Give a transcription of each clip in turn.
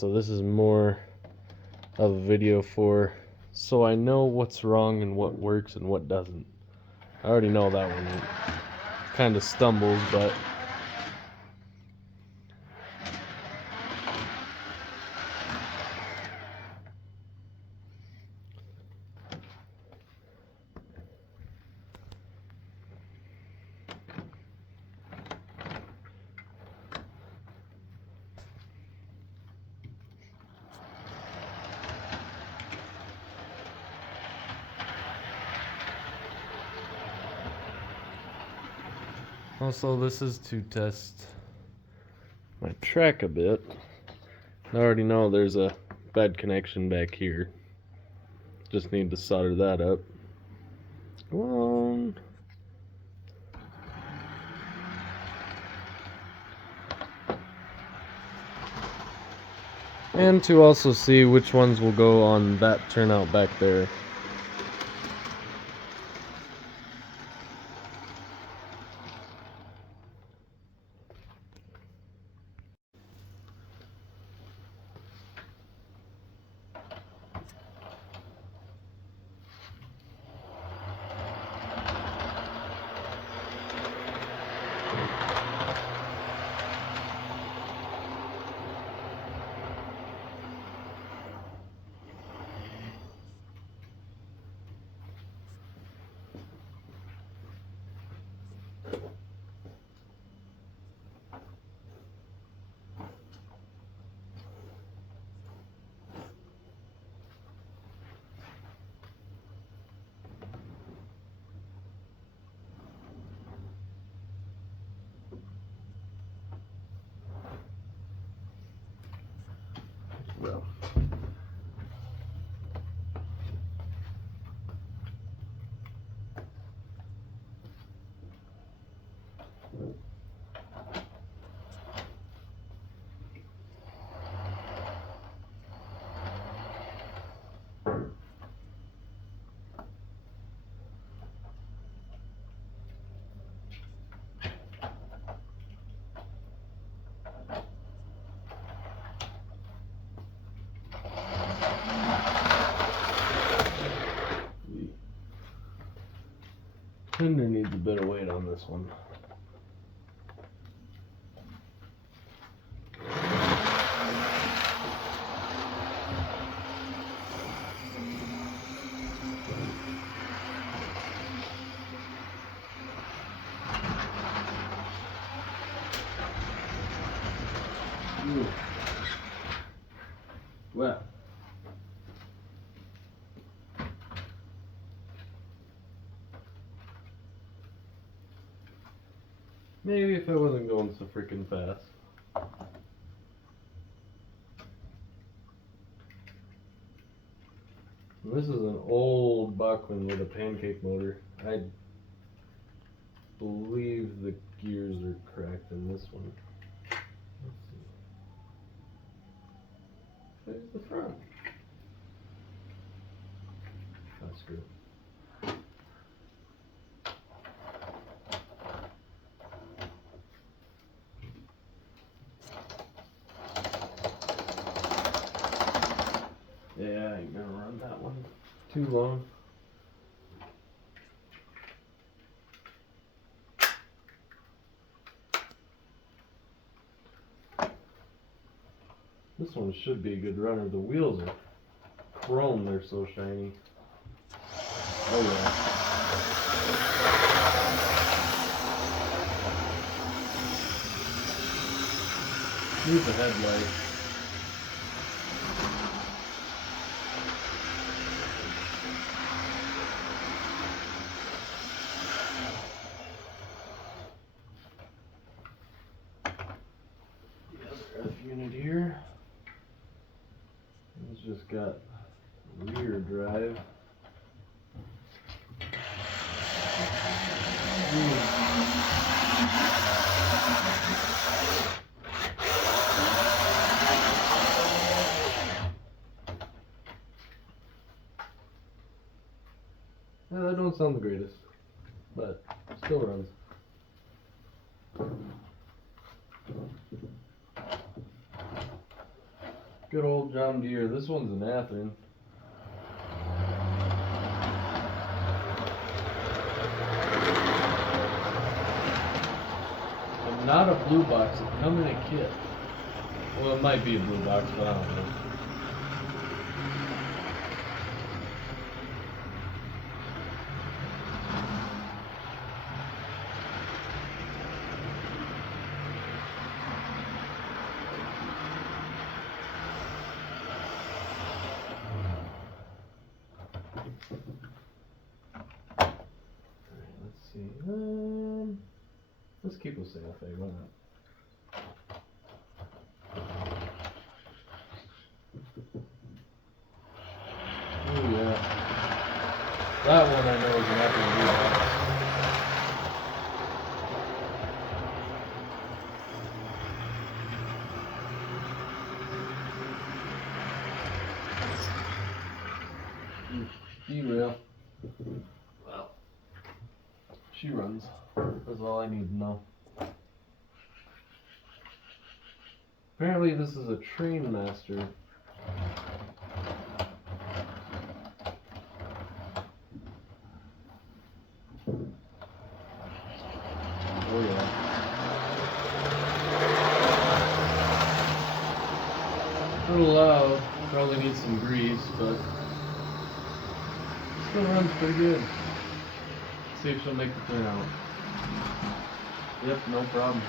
so this is more of a video for so I know what's wrong and what works and what doesn't. I already know that one kind of stumbles, but also this is to test my track a bit. I already know there's a bad connection back here. Just need to solder that up. Come on. And to also see which ones will go on that turnout back there. Well. Fender needs a bit of weight on this one. Ooh. Well. Maybe if I wasn't going so freaking fast. This is an old Bachman with a pancake motor. I believe the gears are cracked in this one. Let's see. There's the front. That's good. Yeah, I ain't gonna run that one too long. This one should be a good runner. The wheels are chrome, they're so shiny. Oh yeah. Here's the headlight. The other F unit here. It's just got rear drive. Yeah, that don't sound the greatest, but still runs. Good old John Deere. This one's an Athearn. And not a blue box. It come in a kit. Well, it might be a blue box, but I don't know. Let's see. Let's keep a safe. Why not? Oh yeah. That one I know is an Athearn blue box. Derail. Well, she runs. That's all I need to know. Apparently this is a Train Master. Oh yeah. A little loud. Probably needs some grease, but still runs pretty good. See if she'll make the turn out. Yep, no problem.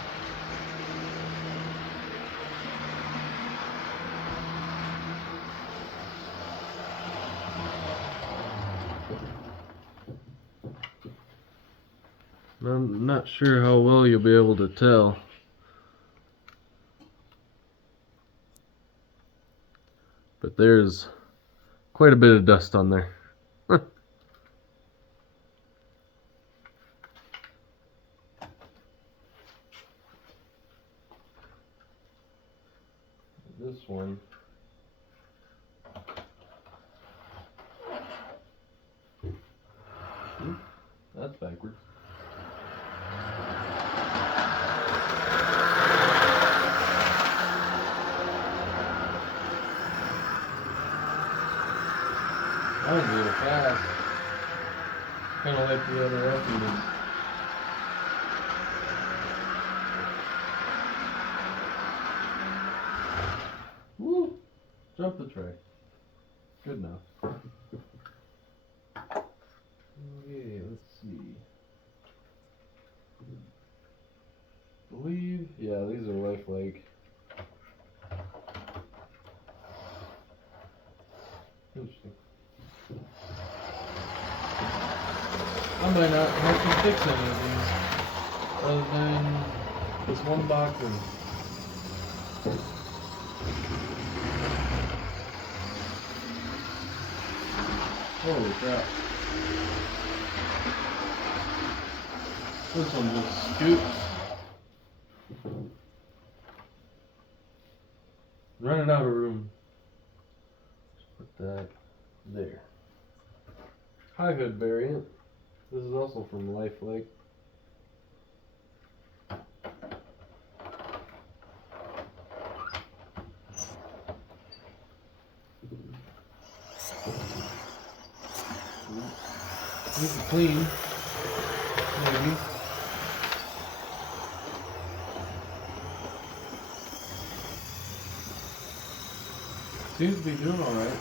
I'm not sure how well you'll be able to tell. But there's quite a bit of dust on there. This one. Ooh, that's backwards. That was a little fast. Kind of like the other F-units. Woo! Jump the tray. Good enough. Okay, let's see. Believe, yeah, these are lifelike. Interesting. I might not have to fix any of these other than this one box and holy crap. This one just scoops. Running out of room. Just put that there. High hood variant. This is also from Lifelike. Needs to clean, maybe. Seems to be doing alright.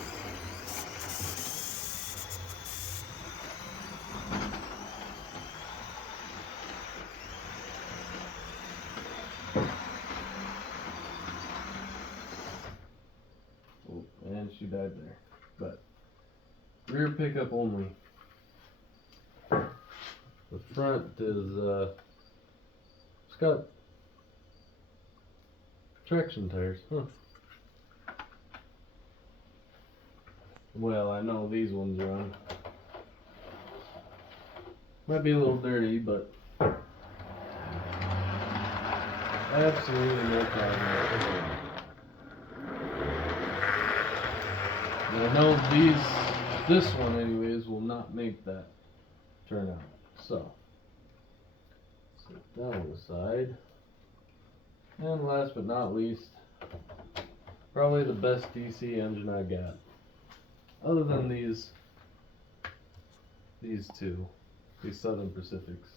Oh, and she died there. But rear pickup only. The front is it's got traction tires, huh? Well, I know these ones run. Might be a little dirty, but absolutely no problem. And I know this one anyways will not make that turn out. So, set that aside. And last but not least, Probably the best DC engine I got. Other than these two. These Southern Pacifics.